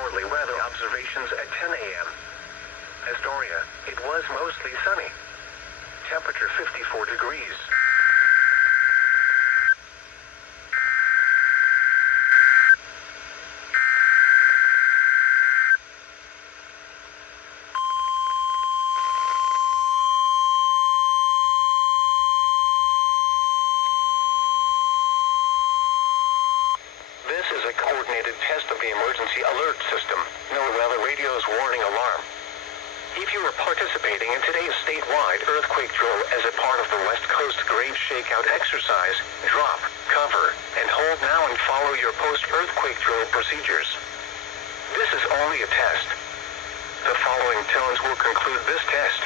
hourly weather observations at 10 a.m. Astoria, it was mostly sunny. Temperature 54 degrees. This is a coordinated test of the emergency alert system. NOAA weather radio's warning alarm. If you are participating in today's statewide earthquake drill as a part of the West Coast Grade Shakeout exercise, drop, cover, and hold now and follow your post-earthquake drill procedures. This is only a test. The following tones will conclude this test.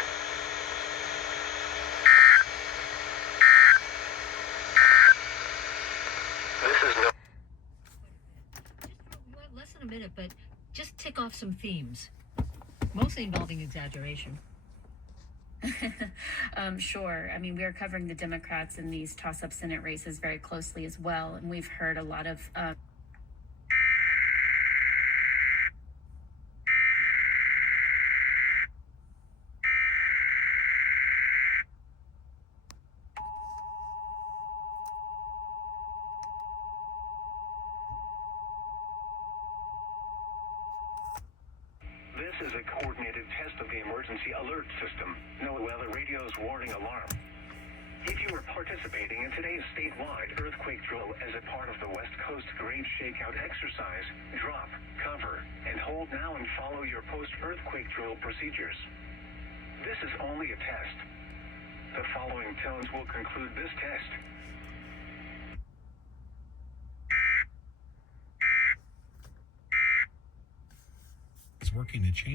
This is no... Just less than a minute, but just tick off some themes, mostly involving exaggeration. Sure. I mean, we are covering the Democrats in these toss-up Senate races very closely as well, and we've heard a lot of This is a coordinated test of the emergency alert system. NOAA weather radio's warning alarm. If you are participating in today's statewide earthquake drill as a part of the West Coast Grade Shakeout exercise, drop, cover, and hold now and follow your post-earthquake drill procedures. This is only a test. The following tones will conclude this test. It's working to change